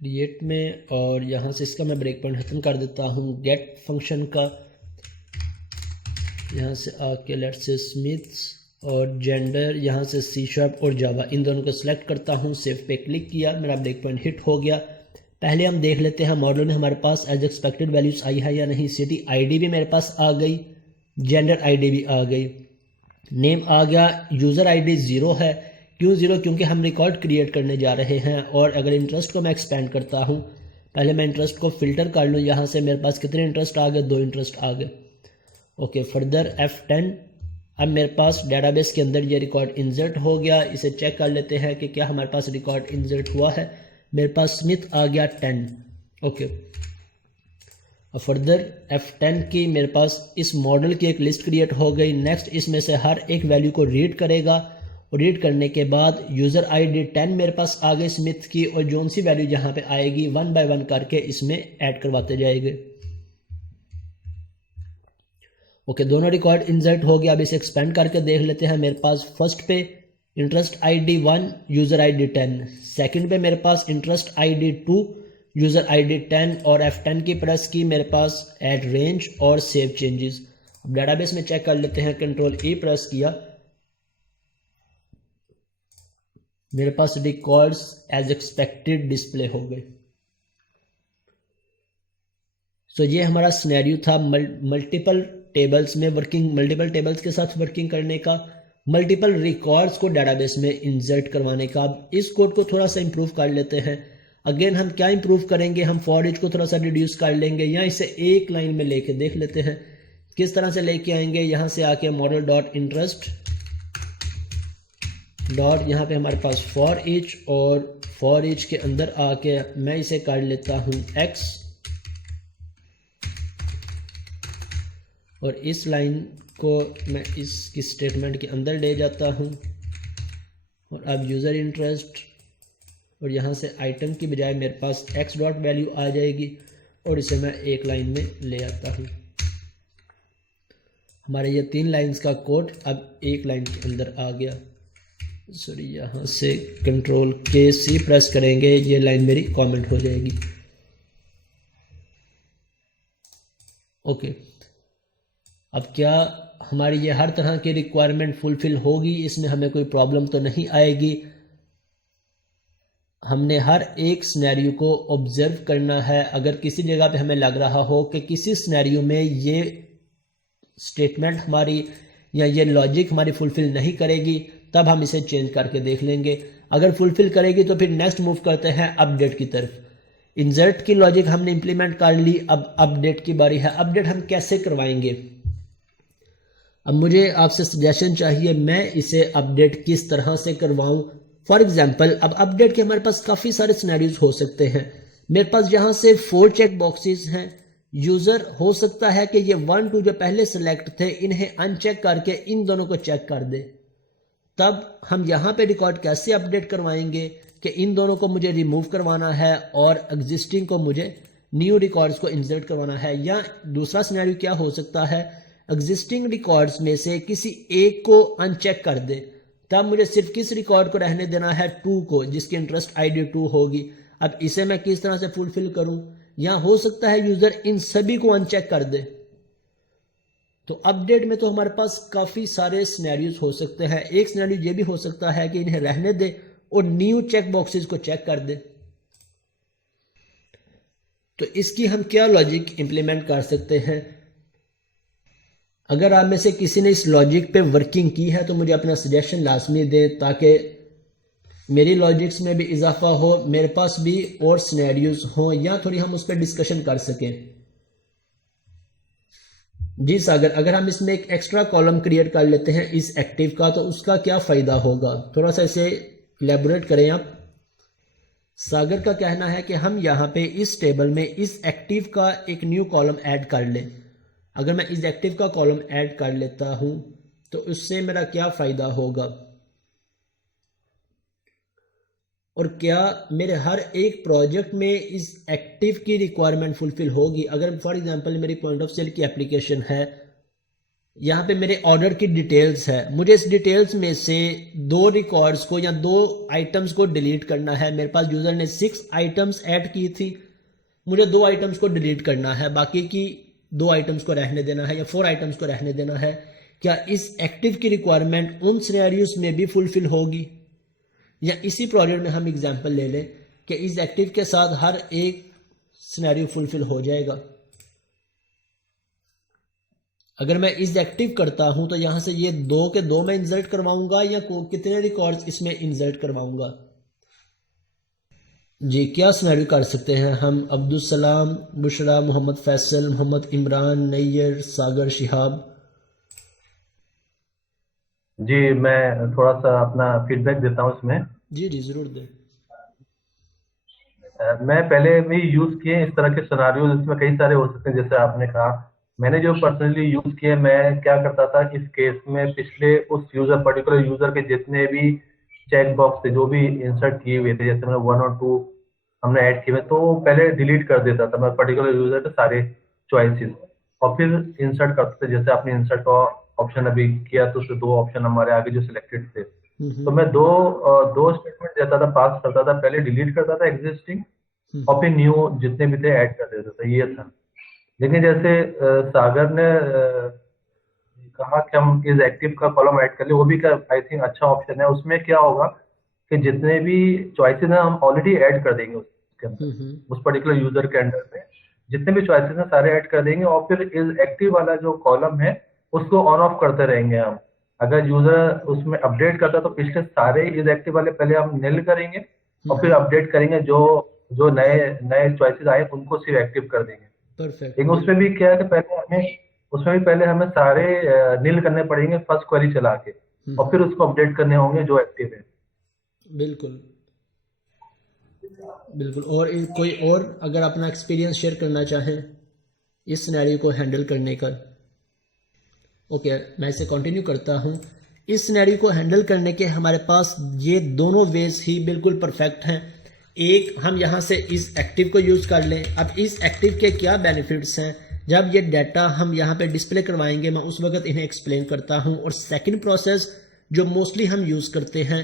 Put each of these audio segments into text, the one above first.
Create में, और यहाँ से इसका मैं ब्रेक पॉइंट खत्म कर देता हूँ गेट फंक्शन का। यहाँ से आके लेट्स से स्मिथ्स और जेंडर, यहाँ से सी शार्प और जावा, इन दोनों को सिलेक्ट करता हूँ। सेव पे क्लिक किया, मेरा ब्रेक पॉइंट हिट हो गया। पहले हम देख लेते हैं मॉडल में हमारे पास एज एक्सपेक्टेड वैल्यूज आई है या नहीं। सिटी आईडी भी मेरे पास आ गई, जेंडर आईडी भी आ गई, नेम आ गया, यूज़र आईडी 0 है। क्यों 0? क्योंकि हम रिकॉर्ड क्रिएट करने जा रहे हैं। और अगर इंटरेस्ट को मैं एक्सपेंड करता हूँ, पहले मैं इंटरेस्ट को फिल्टर कर लूँ। यहाँ से मेरे पास कितने इंटरेस्ट आ गए? 2 इंटरेस्ट आ गए। Okay, further F10। अब मेरे पास डेटाबेस के अंदर ये रिकॉर्ड इंसर्ट हो गया। इसे चेक कर लेते हैं कि क्या हमारे पास रिकॉर्ड इंसर्ट हुआ है। मेरे पास स्मिथ आ गया 10। ओके, अब फर्दर F10 की मेरे पास इस मॉडल की एक लिस्ट क्रिएट हो गई। नेक्स्ट इसमें से हर एक वैल्यू को रीड करेगा, और रीड करने के बाद यूज़र आईडी 10 मेरे पास आ गई स्मिथ की, और जोन सी वैल्यू यहाँ पे आएगी 1 बाय 1 करके इसमें ऐड करवाते जाएंगे। ओके, दोनों रिकॉर्ड इंसर्ट हो गया। अब इसे एक्सपेंड करके देख लेते हैं। मेरे पास फर्स्ट पे interest ID 1, user ID 10। Second पे मेरे पास इंटरेस्ट आईडी 2, यूज़र आईडी 10, और F10 की प्रेस की, मेरे पास ऐड रेंज और सेव चेंजेस। अब डेटाबेस में चेक कर लेते हैं। कंट्रोल E प्रेस किया, मेरे पास रिकॉर्ड्स एज एक्सपेक्टेड डिस्प्ले हो गए। सो ये हमारा सिनेरियो था मल्टीपल टेबल्स में वर्किंग, मल्टीपल टेबल्स के साथ वर्किंग करने का, मल्टीपल रिकॉर्ड्स को डेटाबेस में इंसर्ट करवाने का। अब इस कोड को थोड़ा सा इंप्रूव कर लेते हैं। अगेन हम क्या इंप्रूव करेंगे? हम फॉर ईच को थोड़ा सा रिड्यूस कर लेंगे, या इसे एक लाइन में लेके देख लेते हैं किस तरह से लेके आएंगे। यहाँ से आके मॉडल डॉट इंटरेस्ट डॉट, यहाँ पे हमारे पास फॉर ईच, और फॉर ईच के अंदर आके मैं इसे कर लेता हूँ x, और इस लाइन को मैं इसकी स्टेटमेंट के अंदर ले जाता हूँ। और अब यूज़र इंटरेस्ट, और यहाँ से आइटम की बजाय मेरे पास x डॉट वैल्यू आ जाएगी, और इसे मैं एक लाइन में ले आता हूँ। हमारे ये 3 लाइंस का कोड अब एक लाइन के अंदर आ गया। सॉरी, यहाँ से कंट्रोल के सी प्रेस करेंगे, ये लाइन मेरी कमेंट हो जाएगी। ओके, अब क्या हमारी ये हर तरह की रिक्वायरमेंट फुलफिल होगी? इसमें हमें कोई प्रॉब्लम तो नहीं आएगी। हमने हर एक सिनेरियो को ऑब्जर्व करना है। अगर किसी जगह पे हमें लग रहा हो कि किसी सिनेरियो में ये स्टेटमेंट हमारी या ये लॉजिक हमारी फुलफिल नहीं करेगी, तब हम इसे चेंज करके देख लेंगे। अगर फुलफिल करेगी तो फिर नेक्स्ट मूव करते हैं अपडेट की तरफ। इंसर्ट की लॉजिक हमने इंप्लीमेंट कर ली, अब अपडेट की बारी है। अपडेट हम कैसे करवाएंगे? अब मुझे आपसे सजेशन चाहिए, मैं इसे अपडेट किस तरह से करवाऊं। फॉर एग्जांपल, अब अपडेट के हमारे पास काफ़ी सारे सिनेरियोज हो सकते हैं। मेरे पास यहाँ से 4 चेक बॉक्सेस हैं। यूज़र हो सकता है कि ये 1 2 जो पहले सेलेक्ट थे, इन्हें अनचेक करके इन दोनों को चेक कर दे। तब हम यहाँ पे रिकॉर्ड कैसे अपडेट करवाएंगे कि इन दोनों को मुझे रिमूव करवाना है और एग्जिस्टिंग को मुझे न्यू रिकॉर्ड्स को इंसर्ट करवाना है। या दूसरा सिनेरियो क्या हो सकता है, एग्जिस्टिंग रिकॉर्ड्स में से किसी एक को अनचेक कर दे, तब मुझे सिर्फ किस रिकॉर्ड को रहने देना है? 2 को, जिसकी इंटरेस्ट आईडी 2 होगी। अब इसे मैं किस तरह से फुलफिल करूं? या हो सकता है यूजर इन सभी को अनचेक कर दे। तो अपडेट में तो हमारे पास काफी सारे सिनेरियोज हो सकते हैं। एक सिनेरियो ये भी हो सकता है कि इन्हें रहने दे और न्यू चेक बॉक्सेस को चेक कर दे। तो इसकी हम क्या लॉजिक इंप्लीमेंट कर सकते हैं? अगर आप में से किसी ने इस लॉजिक पे वर्किंग की है तो मुझे अपना सजेशन लाजमी दें, ताकि मेरी लॉजिक्स में भी इजाफा हो, मेरे पास भी और सिनेरियोज हों, या थोड़ी हम उस पर डिस्कशन कर सकें। जी सागर, अगर हम इसमें एक एक्स्ट्रा कॉलम क्रिएट कर लेते हैं इस एक्टिव का, तो उसका क्या फ़ायदा होगा? थोड़ा सा इसे इलेबोरेट करें आप। सागर का कहना है कि हम यहाँ पे इस टेबल में इस एक्टिव का एक न्यू कॉलम ऐड कर लें। अगर मैं इस एक्टिव का कॉलम ऐड कर लेता हूँ तो उससे मेरा क्या फ़ायदा होगा, और क्या मेरे हर एक प्रोजेक्ट में इस एक्टिव की रिक्वायरमेंट फुलफिल होगी? अगर फॉर एग्जांपल मेरी पॉइंट ऑफ सेल की एप्लीकेशन है, यहाँ पे मेरे ऑर्डर की डिटेल्स है, मुझे इस डिटेल्स में से 2 रिकॉर्ड्स को या 2 आइटम्स को डिलीट करना है। मेरे पास यूज़र ने 6 आइटम्स ऐड की थी, मुझे 2 आइटम्स को डिलीट करना है, बाकी की 2 आइटम्स को रहने देना है या 4 आइटम्स को रहने देना है। क्या इस एक्टिव की रिक्वायरमेंट उन सिनेरियोज में भी फुलफिल होगी? या इसी प्रोजेक्ट में हम एग्जांपल ले लें कि इस एक्टिव के साथ हर एक सिनेरियो फुलफिल हो जाएगा। अगर मैं इस एक्टिव करता हूं तो यहां से ये 2 के 2 में इंसर्ट करवाऊंगा या कितने रिकॉर्ड्स इसमें इंसर्ट करवाऊंगा? जी, क्या सिनेरियो कर सकते हैं हम? अब्दुल सलाम, बुशरा, मोहम्मद फैसल, मोहम्मद इमरान, नैयर, सागर, शिहाब। जी, मैं थोड़ा सा अपना फीडबैक देता हूँ इसमें। जी जी ज़रूर दें। मैं पहले भी यूज़ किए इस तरह के सिनारियोज, इसमें कई सारे हो सकते हैं जैसे आपने कहा। मैंने जो पर्सनली यूज़ किए, मैं क्या करता था इस केस में, पिछले उस पर्टिकुलर यूज़र के जितने भी चेक बॉक्स थे जो भी इंसर्ट किए हुए थे, जैसे मैंने 1 और 2 हमने ऐड किए हुए, तो पहले डिलीट कर देता था मैं पर्टिकुलर यूज़र के सारे चॉइसेस, और फिर इंसर्ट करते थे। जैसे आपने इंसर्ट का ऑप्शन अभी किया तो उसमें 2 ऑप्शन हमारे आगे जो सिलेक्टेड थे, तो मैं दो स्टेटमेंट देता था, पास करता था। पहले डिलीट करता था एग्जिस्टिंग और फिर न्यू जितने भी थे ऐड कर देता था, ये था। लेकिन जैसे सागर ने कहा कि हम इस एक्टिव का कॉलम ऐड कर ले, वो भी आई थिंक अच्छा ऑप्शन है। उसमें क्या होगा कि जितने भी चॉइसेस हैं हम ऑलरेडी ऐड कर देंगे उसके अंदर, उस पर्टिकुलर यूजर के अंडर में जितने भी चॉइसेस हैं सारे ऐड कर देंगे, और फिर इस एक्टिव वाला जो कॉलम है उसको ऑन ऑफ करते रहेंगे हम। अगर यूजर उसमें अपडेट करता है तो पिछले सारे इस एक्टिव वाले पहले हम निल करेंगे और फिर अपडेट करेंगे, जो जो नए नए चॉइसेस आए उनको सिर्फ एक्टिव कर देंगे। परफेक्ट। लेकिन उसमें भी क्या है कि पहले हमें सारे नील करने पड़ेंगे फर्स्ट क्वेरी चला के, और फिर उसको अपडेट करने होंगे जो एक्टिव है। बिल्कुल बिल्कुल। और कोई और अगर अपना एक्सपीरियंस शेयर करना चाहें इस सिनेरियो को हैंडल करने का? ओके, मैं इसे कंटिन्यू करता हूँ। इस सिनेरियो को हैंडल करने के हमारे पास ये दोनों वेज ही बिल्कुल परफेक्ट हैं। एक, हम यहाँ से इस एक्टिव को यूज़ कर लें। अब इस एक्टिव के क्या बेनिफिट्स हैं, जब ये डाटा हम यहाँ पे डिस्प्ले करवाएंगे मैं उस वक्त इन्हें एक्सप्लेन करता हूँ। और सेकंड प्रोसेस जो मोस्टली हम यूज़ करते हैं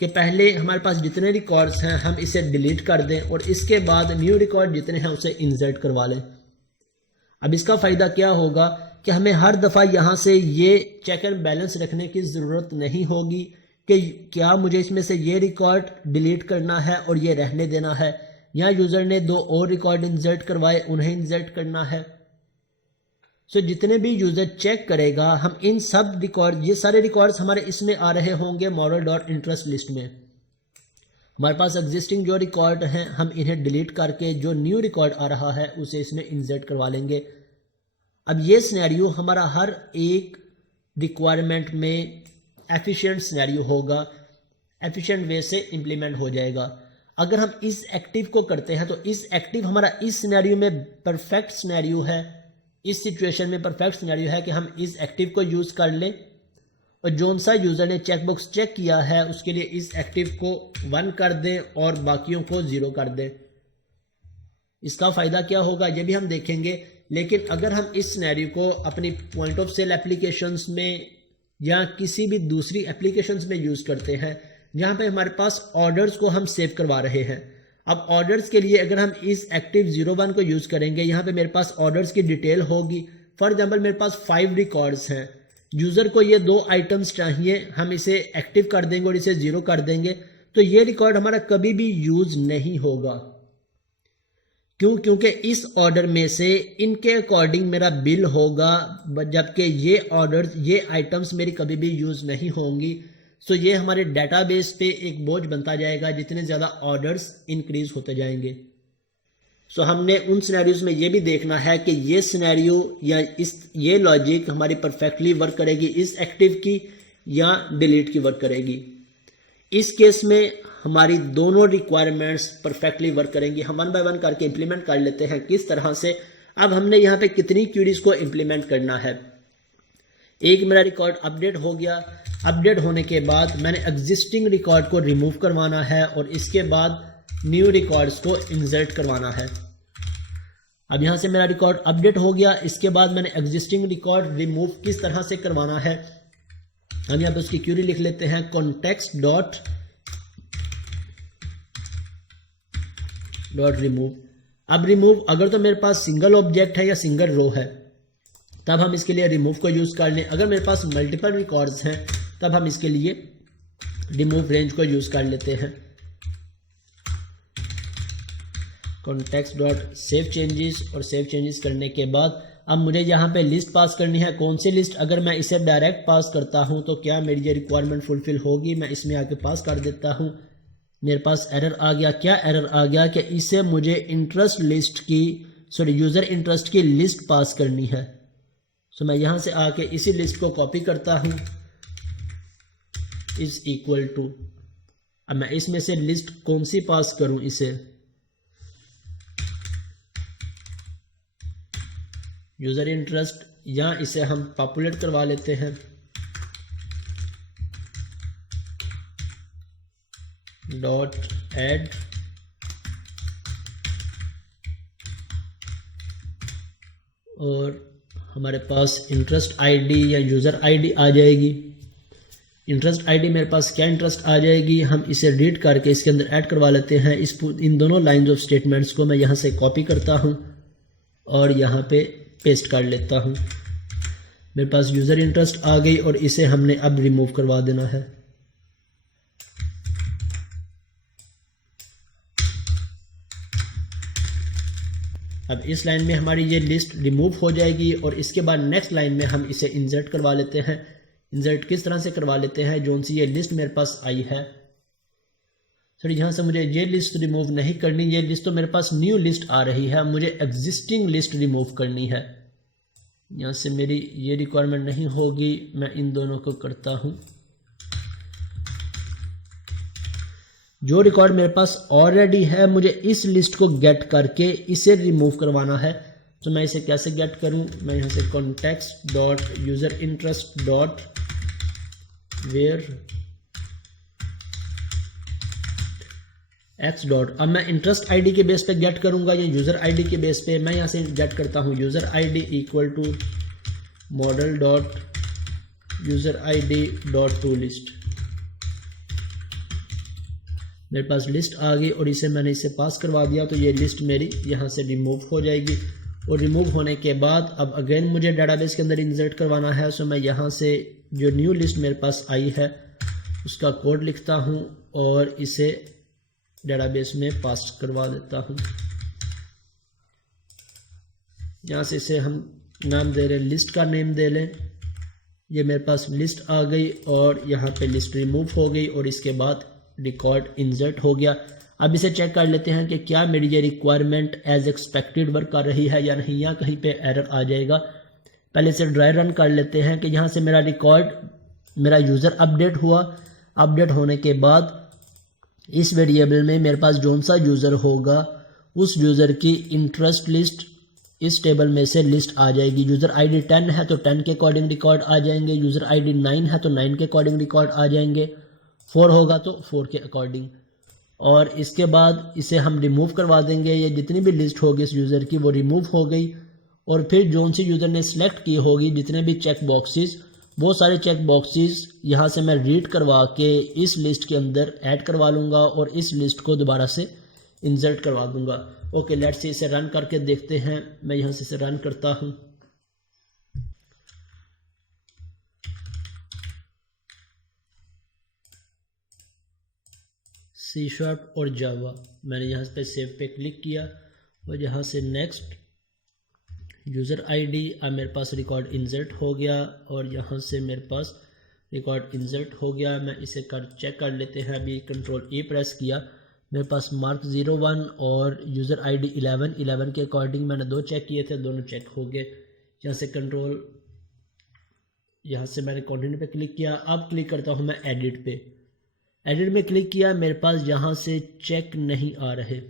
कि पहले हमारे पास जितने रिकॉर्ड्स हैं हम इसे डिलीट कर दें और इसके बाद न्यू रिकॉर्ड जितने हैं उसे इंसर्ट करवा लें। अब इसका फ़ायदा क्या होगा कि हमें हर दफ़ा यहाँ से ये चेक एंड बैलेंस रखने की ज़रूरत नहीं होगी कि क्या मुझे इसमें से ये रिकॉर्ड डिलीट करना है और ये रहने देना है, या यूज़र ने 2 और रिकॉर्ड इंसर्ट करवाए उन्हें इंसर्ट करना है। सो जितने भी यूज़र चेक करेगा हम इन सब रिकॉर्ड, ये सारे रिकॉर्ड्स हमारे इसमें आ रहे होंगे model.interest लिस्ट में। हमारे पास एग्जिस्टिंग जो रिकॉर्ड हैं हम इन्हें डिलीट करके जो न्यू रिकॉर्ड आ रहा है उसे इसमें इंसर्ट करवा लेंगे। अब ये सिनेरियो हमारा हर एक रिक्वायरमेंट में एफिशिएंट सिनेरियो होगा, एफिशिएंट वे से इम्प्लीमेंट हो जाएगा। अगर हम इस एक्टिव को करते हैं तो इस एक्टिव हमारा इस सिनेरियो में परफेक्ट सिनेरियो है, इस सिचुएशन में परफेक्ट सिनेरियो है कि हम इस एक्टिव को यूज़ कर लें और जोन सा यूज़र ने चेकबॉक्स चेक किया है उसके लिए इस एक्टिव को 1 कर दें और बाकियों को 0 कर दें। इसका फ़ायदा क्या होगा ये भी हम देखेंगे। लेकिन अगर हम इस सिनेरियो को अपनी पॉइंट ऑफ सेल एप्लीकेशंस में या किसी भी दूसरी एप्लीकेशंस में यूज़ करते हैं जहाँ पे हमारे पास ऑर्डर्स को हम सेव करवा रहे हैं, अब ऑर्डर्स के लिए अगर हम इस एक्टिव 01 को यूज़ करेंगे, यहाँ पे मेरे पास ऑर्डर्स की डिटेल होगी। फॉर एग्जांपल मेरे पास 5 रिकॉर्ड्स हैं, यूज़र को ये 2 आइटम्स चाहिए, हम इसे एक्टिव कर देंगे और इसे 0 कर देंगे तो ये रिकॉर्ड हमारा कभी भी यूज़ नहीं होगा। क्यों? क्योंकि इस ऑर्डर में से इनके अकॉर्डिंग मेरा बिल होगा, जबकि ये ऑर्डर्स, ये आइटम्स मेरी कभी भी यूज़ नहीं होंगी। सो ये हमारे डेटाबेस पे एक बोझ बनता जाएगा जितने ज़्यादा ऑर्डर्स इंक्रीज होते जाएंगे। सो हमने उन सिनेरियोज में ये भी देखना है कि ये सिनेरियो या ये लॉजिक हमारी परफेक्टली वर्क करेगी इस एक्टिव की या डिलीट की वर्क करेगी। इस केस में हमारी दोनों रिक्वायरमेंट्स परफेक्टली वर्क करेंगी। हम 1 बाय 1 करके इंप्लीमेंट कर लेते हैं किस तरह से। अब हमने यहाँ पे कितनी क्वेरीज को इंप्लीमेंट करना है। एक मेरा रिकॉर्ड अपडेट हो गया, अपडेट होने के बाद मैंने एग्जिस्टिंग रिकॉर्ड को रिमूव करवाना है और इसके बाद न्यू रिकॉर्ड्स को इंसर्ट करवाना है। अब यहाँ से मेरा रिकॉर्ड अपडेट हो गया। इसके बाद मैंने एग्जिस्टिंग रिकॉर्ड रिमूव किस तरह से करवाना है, हम यहाँ पे उसकी क्यूरी लिख लेते हैं कॉन्टेक्स्ट डॉट रिमूव। अब रिमूव अगर तो मेरे पास सिंगल ऑब्जेक्ट है या सिंगल रो है तब हम इसके लिए रिमूव को यूज़ कर लें। अगर मेरे पास मल्टीपल रिकॉर्ड्स हैं तब हम इसके लिए रिमूव रेंज को यूज़ कर लेते हैं। कॉन्टेक्स्ट डॉट सेव चेंजेस, और सेव चेंजेस करने के बाद अब मुझे यहाँ पे लिस्ट पास करनी है। कौन सी लिस्ट? अगर मैं इसे डायरेक्ट पास करता हूँ तो क्या मेरी ये रिक्वायरमेंट फुलफिल होगी? मैं इसमें आके पास कर देता हूँ। मेरे पास एरर आ गया। क्या एरर आ गया? कि इसे मुझे इंटरेस्ट लिस्ट की यूज़र इंटरेस्ट की लिस्ट पास करनी है। सो मैं यहाँ से आके इसी लिस्ट को कॉपी करता हूँ, इज इक्वल टू, अब मैं इसमें से लिस्ट कौन सी पास करूँ? इसे यूज़र इंटरेस्ट, या इसे हम पॉपुलेट करवा लेते हैं डॉट ऐड और हमारे पास इंटरेस्ट आईडी या यूज़र आईडी आ जाएगी। इंटरेस्ट आईडी मेरे पास क्या इंटरेस्ट आ जाएगी, हम इसे रीड करके इसके अंदर ऐड करवा लेते हैं। इन दोनों लाइंस ऑफ स्टेटमेंट्स को मैं यहाँ से कॉपी करता हूँ और यहाँ पे पेस्ट कर लेता हूँ। मेरे पास यूज़र इंटरेस्ट आ गई और इसे हमने अब रिमूव करवा देना है। अब इस लाइन में हमारी ये लिस्ट रिमूव हो जाएगी और इसके बाद नेक्स्ट लाइन में हम इसे इंसर्ट करवा लेते हैं। इंसर्ट किस तरह से करवा लेते हैं? जोन सी ये लिस्ट मेरे पास आई है, सॉरी यहाँ से मुझे ये लिस्ट रिमूव नहीं करनी, ये लिस्ट तो मेरे पास न्यू लिस्ट आ रही है, मुझे एग्जिस्टिंग लिस्ट रिमूव करनी है। यहाँ से मेरी ये रिक्वायरमेंट नहीं होगी, मैं इन दोनों को करता हूँ। जो रिकॉर्ड मेरे पास ऑलरेडी है मुझे इस लिस्ट को गेट करके इसे रिमूव करवाना है। तो मैं इसे कैसे गेट करूं? मैं यहाँ से context dot user interest dot where X dot, अब मैं इंटरेस्ट आईडी के बेस पे गेट करूंगा या यूज़र आईडी के बेस पे? मैं यहाँ से गेट करता हूँ user ID equal to model dot user ID dot to list. मेरे पास लिस्ट आ गई और मैंने इसे पास करवा दिया, तो ये लिस्ट मेरी यहाँ से रिमूव हो जाएगी। और रिमूव होने के बाद अब अगेन मुझे डेटाबेस के अंदर इंसर्ट करवाना है। सो मैं यहाँ से जो न्यू लिस्ट मेरे पास आई है उसका कोड लिखता हूँ और इसे डेटाबेस में पास करवा देता हूँ। यहाँ से इसे हम नाम दे रहे हैं, लिस्ट का नेम दे लें। ये मेरे पास लिस्ट आ गई और यहाँ पे लिस्ट रिमूव हो गई और इसके बाद रिकॉर्ड इंसर्ट हो गया। अब इसे चेक कर लेते हैं कि क्या मेरी ये रिक्वायरमेंट एज एक्सपेक्टेड वर्क कर रही है या नहीं, या कहीं पे एरर आ जाएगा। पहले इसे ड्राई रन कर लेते हैं कि यहाँ से मेरा रिकॉर्ड, मेरा यूज़र अपडेट हुआ। अपडेट होने के बाद इस वेरिएबल में मेरे पास जौन सा यूज़र होगा उस यूज़र की इंटरेस्ट लिस्ट इस टेबल में से लिस्ट आ जाएगी। यूज़र आईडी 10 है तो 10 के अकॉर्डिंग रिकॉर्ड आ जाएंगे, यूज़र आईडी 9 है तो 9 के अकॉर्डिंग रिकॉर्ड आ जाएंगे, 4 होगा तो 4 के अकॉर्डिंग। और इसके बाद इसे हम रिमूव करवा देंगे। ये जितनी भी लिस्ट होगी इस यूज़र की वो रिमूव हो गई। और फिर जोन सी यूज़र ने सेलेक्ट की होगी जितने भी चेक बॉक्सेस, वो सारे चेक बॉक्सेस यहाँ से मैं रीड करवा के इस लिस्ट के अंदर ऐड करवा लूँगा और इस लिस्ट को दोबारा से इंसर्ट करवा दूँगा। ओके, लेट्स से इसे रन करके देखते हैं। मैं यहाँ से इसे रन करता हूँ। C# और जावा, मैंने यहाँ पे सेव पे क्लिक किया और यहाँ से नेक्स्ट यूज़र आईडी, अब मेरे पास रिकॉर्ड इंसर्ट हो गया और यहाँ से मेरे पास रिकॉर्ड इंसर्ट हो गया। मैं इसे चेक कर लेते हैं। अभी कंट्रोल E प्रेस किया, मेरे पास मार्क 01 और यूज़र आईडी 11 के अकॉर्डिंग मैंने 2 चेक किए थे, दोनों चेक हो गए। यहाँ से कंट्रोल, यहाँ से मैंने कंटिन्यू पे क्लिक किया। अब क्लिक करता हूँ मैं एडिट पे। एडिट में क्लिक किया, मेरे पास यहाँ से चेक नहीं आ रहे।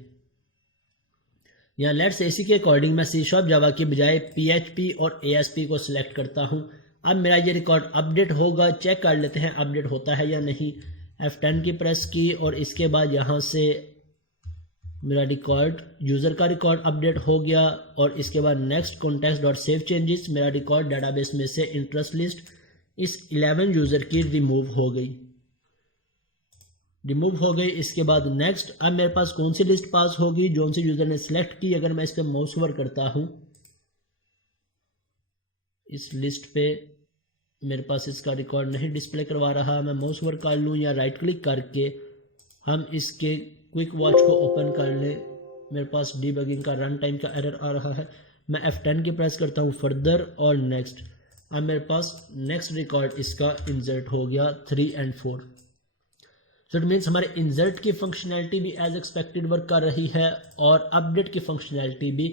यहाँ लेट्स इसी के अकॉर्डिंग मैं C# जावा की बजाय PHP और ASP को सिलेक्ट करता हूँ। अब मेरा ये रिकॉर्ड अपडेट होगा, चेक कर लेते हैं अपडेट होता है या नहीं। F10 की प्रेस की और इसके बाद यहाँ से मेरा रिकॉर्ड यूज़र का रिकॉर्ड अपडेट हो गया और इसके बाद next context dot save changes, मेरा रिकॉर्ड डाटाबेस में से इंटरेस्ट लिस्ट इस 11 यूज़र की रिमूव हो गई। इसके बाद नेक्स्ट, अब मेरे पास कौन सी लिस्ट पास होगी, जो सी यूज़र ने सिलेक्ट की। अगर मैं इस पर माउस ओवर करता हूँ, इस लिस्ट पे मेरे पास इसका रिकॉर्ड नहीं डिस्प्ले करवा रहा। मैं माउस ओवर कर लूँ या राइट क्लिक करके हम इसके क्विक वॉच को ओपन कर लें, मेरे पास डीबगिंग का रन टाइम का एरर आ रहा है। मैं F10 की प्रेस करता हूँ, फर्दर और नेक्स्ट। अब मेरे पास नेक्स्ट रिकॉर्ड इसका इंसर्ट हो गया 3 और 4। सो इट मीन्स हमारे इंसर्ट की फंक्शनैलिटी भी एज एक्सपेक्टेड वर्क कर रही है और अपडेट की फंक्शनैलिटी भी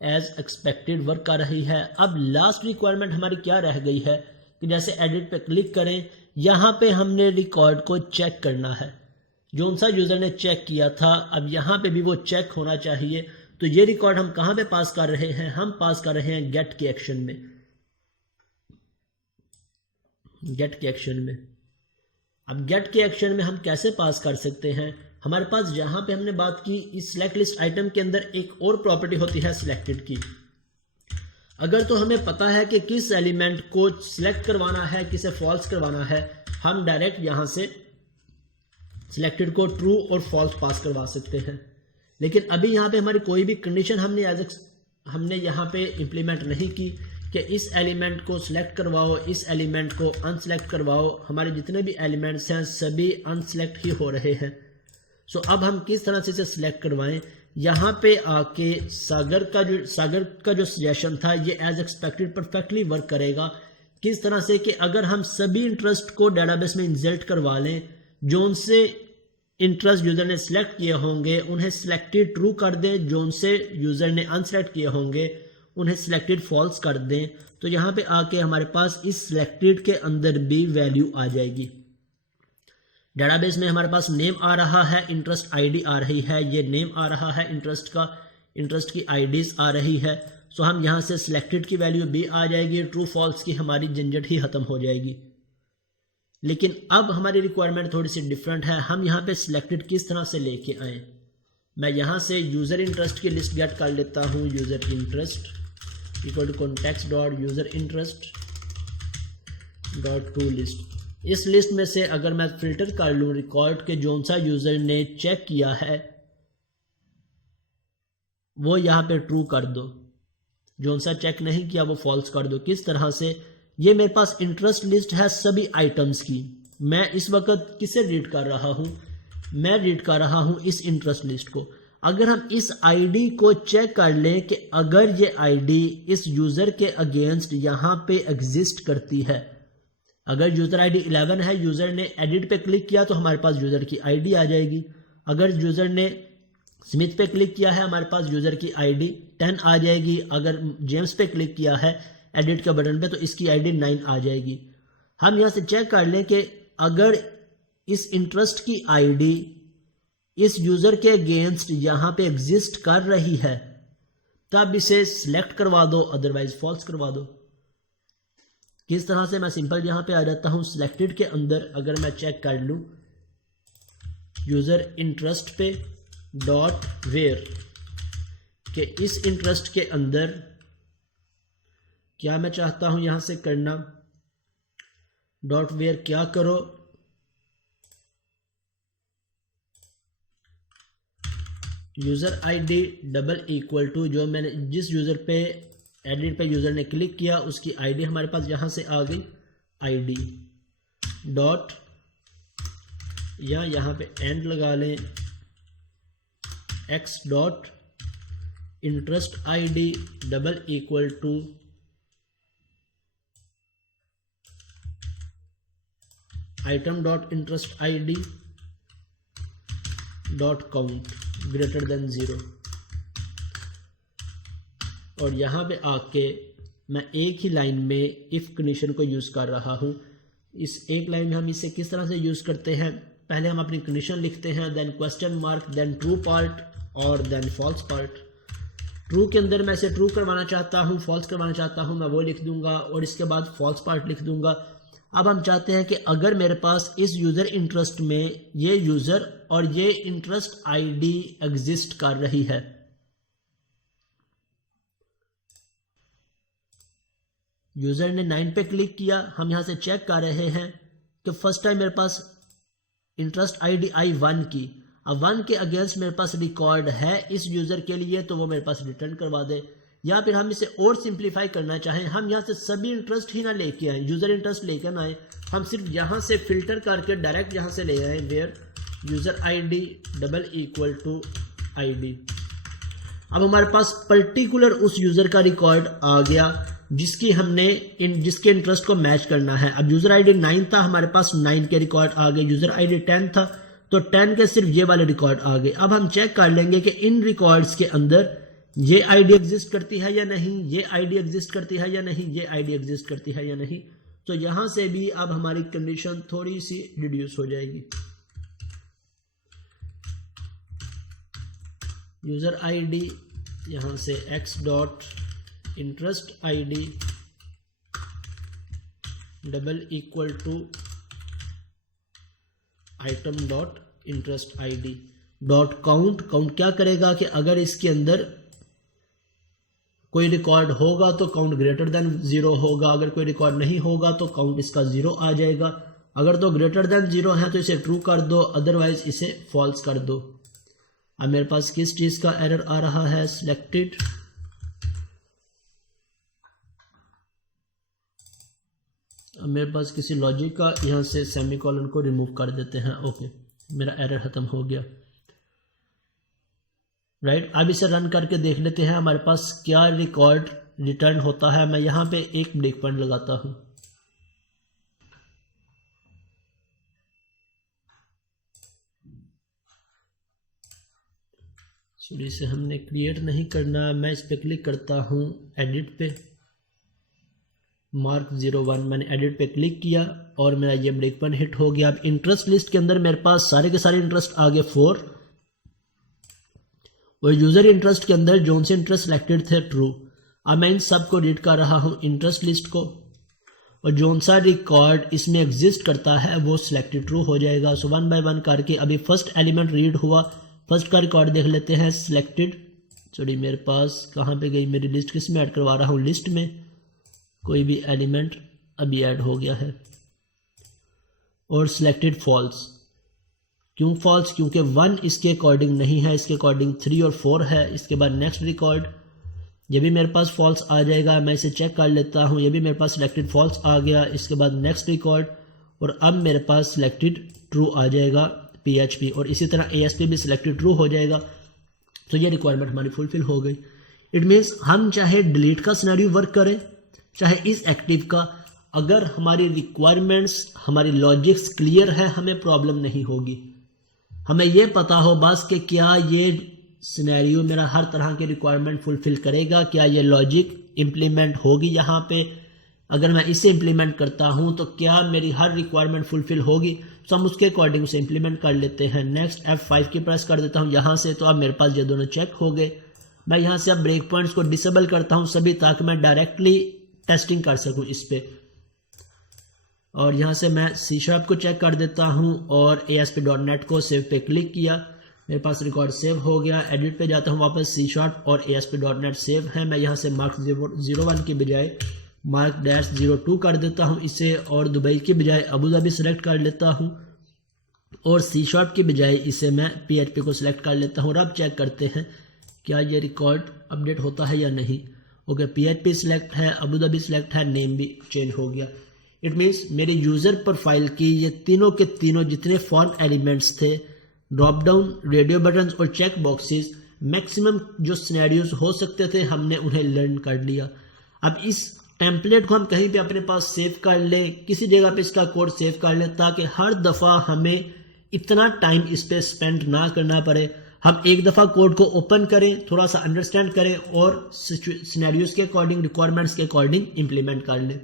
एज एक्सपेक्टेड वर्क कर रही है। अब लास्ट रिक्वायरमेंट हमारी क्या रह गई है कि जैसे एडिट पे क्लिक करें, यहाँ पे हमने रिकॉर्ड को चेक करना है। जो सा यूज़र ने चेक किया था, अब यहाँ पे भी वो चेक होना चाहिए। तो ये रिकॉर्ड हम कहाँ पे पास कर रहे हैं, हम पास कर रहे हैं गेट के एक्शन में। अब गेट के एक्शन में हम कैसे पास कर सकते हैं, हमारे पास जहाँ पे हमने बात की इस सिलेक्ट लिस्ट आइटम के अंदर एक और प्रॉपर्टी होती है सिलेक्टेड की। अगर तो हमें पता है कि किस एलिमेंट को सिलेक्ट करवाना है, किसे फॉल्स करवाना है, हम डायरेक्ट यहाँ से सिलेक्टेड को ट्रू और फॉल्स पास करवा सकते हैं। लेकिन अभी यहाँ पे हमारी कोई भी कंडीशन हमने यहाँ पे इंप्लीमेंट नहीं की कि इस एलिमेंट को सिलेक्ट करवाओ, इस एलिमेंट को अनसेलेक्ट करवाओ। हमारे जितने भी एलिमेंट्स हैं सभी अनसेलेक्ट ही हो रहे हैं। सो अब हम किस तरह से इसे सिलेक्ट करवाएं, यहाँ पे आके सागर का जो सजेशन था ये एज एक्सपेक्टेड परफेक्टली वर्क करेगा। किस तरह से कि अगर हम सभी इंटरेस्ट को डेटाबेस में इंसर्ट करवा लें, जोन से इंटरेस्ट यूज़र ने सिलेक्ट किए होंगे उन्हें सिलेक्टेड ट्रू कर दें, जोन से यूज़र ने अनसेलेक्ट किए होंगे उन्हें सिलेक्टेड फॉल्स कर दें, तो यहाँ पे आके हमारे पास इस सिलेक्टेड के अंदर भी वैल्यू आ जाएगी। डेटाबेस में हमारे पास नेम आ रहा है, इंटरेस्ट आईडी आ रही है, ये नेम आ रहा है इंटरेस्ट की आईडीज आ रही है। सो हम यहाँ से सिलेक्टेड की वैल्यू भी आ जाएगी, ट्रू फॉल्स की हमारी झंझट ही खत्म हो जाएगी। लेकिन अब हमारी रिक्वायरमेंट थोड़ी सी डिफरेंट है। हम यहाँ पे सिलेक्टेड किस तरह से लेके आए, मैं यहाँ से यूज़र इंटरेस्ट की लिस्ट गेट कर लेता हूँ। User interest equal to context dot user interest dot to list. इस लिस्ट में से अगर मैं फिल्टर कर लूँ रिकॉर्ड के जोन सा यूज़र ने चेक किया है वो यहाँ पे ट्रू कर दो, जोन सा चेक नहीं किया वो फॉल्स कर दो। किस तरह से, ये मेरे पास इंटरेस्ट लिस्ट है सभी आइटम्स की। मैं इस वक्त किसे रीड कर रहा हूँ, मैं रीड कर रहा हूँ इस इंटरेस्ट लिस्ट को। अगर हम इस आईडी को चेक कर लें कि अगर ये आईडी इस यूज़र के अगेंस्ट यहाँ पे एग्जिस्ट करती है, अगर यूज़र आईडी 11 है, यूज़र ने एडिट पे क्लिक किया तो हमारे पास यूज़र की आईडी आ जाएगी। अगर यूज़र ने स्मिथ पे क्लिक किया है हमारे पास यूज़र की आईडी 10 आ जाएगी। अगर जेम्स पे क्लिक किया है एडिट के बटन पे तो इसकी आईडी 9 आ जाएगी। हम यहाँ से चेक कर लें कि अगर इस इंटरेस्ट की आईडी इस यूज़र के अगेंस्ट यहाँ पे एग्जिस्ट कर रही है तब इसे सिलेक्ट करवा दो, अदरवाइज फॉल्स करवा दो। किस तरह से, मैं सिंपल यहाँ पे आ जाता हूँ सिलेक्टेड के अंदर। अगर मैं चेक कर लूँ यूज़र इंटरेस्ट पे डॉट वेयर के इस इंटरेस्ट के अंदर क्या मैं चाहता हूँ यहाँ से करना, डॉट वेयर क्या करो, user ID double equal to जो मैंने जिस यूज़र पे एडिट पे यूज़र ने क्लिक किया उसकी आईडी हमारे पास यहाँ से आ गई, आईडी डॉट या यहाँ पे एंड लगा लें X dot interest ID double equal to item dot interest ID dot count greater than 0। और यहाँ पे आके मैं एक ही लाइन में इफ़ कंडीशन को यूज़ कर रहा हूँ। इस एक लाइन में हम इसे किस तरह से यूज़ करते हैं, पहले हम अपनी कंडीशन लिखते हैं, then question mark, then true part और देन फॉल्स पार्ट। ट्रू के अंदर मैं इसे ट्रू करवाना चाहता हूँ, फॉल्स करवाना चाहता हूँ, मैं वो लिख दूंगा और इसके बाद फॉल्स पार्ट लिख दूंगा। अब हम चाहते हैं कि अगर मेरे पास इस यूज़र इंटरेस्ट में ये यूज़र और ये इंटरेस्ट आईडी एग्जिस्ट कर रही है, यूज़र ने 9 पे क्लिक किया, हम यहाँ से चेक कर रहे हैं कि फर्स्ट टाइम मेरे पास इंटरेस्ट आईडी आई 1 की, अब 1 के अगेंस्ट मेरे पास रिकॉर्ड है इस यूज़र के लिए तो वो मेरे पास रिटर्न करवा दे। या फिर हम इसे और सिंप्लीफाई करना चाहें, हम यहाँ से सभी इंटरेस्ट ही ना लेके आए, यूज़र इंटरेस्ट लेकर ना आए, हम सिर्फ यहाँ से फिल्टर करके डायरेक्ट यहाँ से ले आए where user ID double equal to ID. अब हमारे पास पर्टिकुलर उस यूज़र का रिकॉर्ड आ गया जिसकी हमने जिसके इंटरेस्ट को मैच करना है। अब यूज़र आईडी 9 था, हमारे पास 9 के रिकॉर्ड आ गए, यूज़र आईडी 10 था तो 10 के सिर्फ ये वाले रिकॉर्ड आ गए। अब हम चेक कर लेंगे कि इन रिकॉर्ड्स के अंदर ये आईडी एग्जिस्ट करती है या नहीं, ये आईडी एग्जिस्ट करती है या नहीं, ये आईडी एग्जिस्ट करती है या नहीं। तो यहां से भी अब हमारी कंडीशन थोड़ी सी रिड्यूस हो जाएगी। यूजर आईडी यहां से x dot interest ID double equal to item dot interest ID dot count. Count क्या करेगा कि अगर इसके अंदर कोई रिकॉर्ड होगा तो काउंट ग्रेटर देन 0 होगा, अगर कोई रिकॉर्ड नहीं होगा तो काउंट इसका 0 आ जाएगा। अगर तो ग्रेटर देन 0 है तो इसे ट्रू कर दो, अदरवाइज इसे फॉल्स कर दो। अब मेरे पास किस चीज़ का एरर आ रहा है, सिलेक्टेड। अब मेरे पास किसी लॉजिक का, यहाँ से सेमीकोलन को रिमूव कर देते हैं। ओके, मेरा एरर खत्म हो गया। राइट, अब इसे रन करके देख लेते हैं हमारे पास क्या रिकॉर्ड रिटर्न होता है। मैं यहाँ पे एक ब्रेक पॉइंट लगाता हूँ। सॉरी, इसे हमने क्रिएट नहीं करना। मैं इस पे क्लिक करता हूँ एडिट पे, मार्क 01, मैंने एडिट पे क्लिक किया और मेरा ये ब्रेक पॉइंट हिट हो गया। अब इंटरेस्ट लिस्ट के अंदर मेरे पास सारे के सारे इंटरेस्ट आ गए 4 और यूजर इंटरेस्ट के अंदर जोन से इंटरेस्ट सिलेक्टेड थे ट्रू। अब मैं इन सब को रीड कर रहा हूँ इंटरेस्ट लिस्ट को, और जोन सा रिकॉर्ड इसमें एग्जिस्ट करता है वो सिलेक्टेड ट्रू हो जाएगा। सो 1 बाय 1 करके अभी फर्स्ट एलिमेंट रीड हुआ, फर्स्ट का रिकॉर्ड देख लेते हैं सिलेक्टेड। सॉरी, मेरे पास कहाँ पे गई मेरी लिस्ट, किस में ऐड करवा रहा हूँ, लिस्ट में कोई भी एलिमेंट अभी ऐड हो गया है। और सिलेक्टेड फॉल्स, क्यों फॉल्स, क्योंकि 1 इसके अकॉर्डिंग नहीं है, इसके अकॉर्डिंग 3 और 4 है। इसके बाद नेक्स्ट रिकॉर्ड, ये भी मेरे पास फॉल्स आ जाएगा। मैं इसे चेक कर लेता हूँ, ये भी मेरे पास सिलेक्टेड फॉल्स आ गया। इसके बाद नेक्स्ट रिकॉर्ड, और अब मेरे पास सिलेक्टेड ट्रू आ जाएगा PHP, और इसी तरह ASP भी सिलेक्टेड ट्रू हो जाएगा। तो ये रिक्वायरमेंट हमारी फुलफिल हो गई। इट मीन्स हम चाहे डिलीट का सिनेरियो वर्क करें चाहे इस एक्टिव का, अगर हमारी रिक्वायरमेंट्स, हमारी लॉजिक्स क्लियर है, हमें प्रॉब्लम नहीं होगी। हमें यह पता हो बस कि क्या ये सिनेरियो मेरा हर तरह के रिक्वायरमेंट फुलफिल करेगा, क्या ये लॉजिक इम्प्लीमेंट होगी यहाँ पे, अगर मैं इसे इम्प्लीमेंट करता हूँ तो क्या मेरी हर रिक्वायरमेंट फुलफिल होगी। तो हम उसके अकॉर्डिंग से इम्प्लीमेंट कर लेते हैं। नेक्स्ट F5 की प्रेस कर देता हूँ यहाँ से, तो अब मेरे पास ये दोनों चेक हो गए। मैं यहाँ से अब ब्रेक पॉइंट्स को डिसेबल करता हूँ सभी, ताकि मैं डायरेक्टली टेस्टिंग कर सकूँ इस पे। और यहाँ से मैं C# को चेक कर देता हूँ और ASP.NET को सेव पे क्लिक किया, मेरे पास रिकॉर्ड सेव हो गया। एडिट पे जाता हूँ वापस, C# और ASP.NET सेव है। मैं यहाँ से मार्क 01 के बजाय मार्क -02 कर देता हूँ इसे, और दुबई के बजाय अबू धाबी सेलेक्ट कर लेता हूँ, और C# के बजाय इसे मैं PHP को सिलेक्ट कर लेता हूँ। और अब चेक करते हैं क्या ये रिकॉर्ड अपडेट होता है या नहीं। ओके, PHP सिलेक्ट है, अबू धाबी सिलेक्ट है, नेम भी चेंज हो गया। इट मीन्स मेरे यूज़र प्रोफाइल की ये तीनों के तीनों जितने फॉर्म एलिमेंट्स थे, ड्रॉप डाउन, रेडियो बटन्स और चेक बॉक्सेस, मैक्सिमम जो सिनेरियोज हो सकते थे हमने उन्हें लर्न कर लिया। अब इस टेम्पलेट को हम कहीं पे अपने पास सेव कर लें, किसी जगह पे इसका कोड सेव कर लें, ताकि हर दफ़ा हमें इतना टाइम इस पर स्पेंड ना करना पड़े। हम एक दफ़ा कोड को ओपन करें, थोड़ा सा अंडरस्टैंड करें और सिनेरियोज के अकॉर्डिंग, रिक्वायरमेंट्स के अकॉर्डिंग इम्प्लीमेंट कर लें।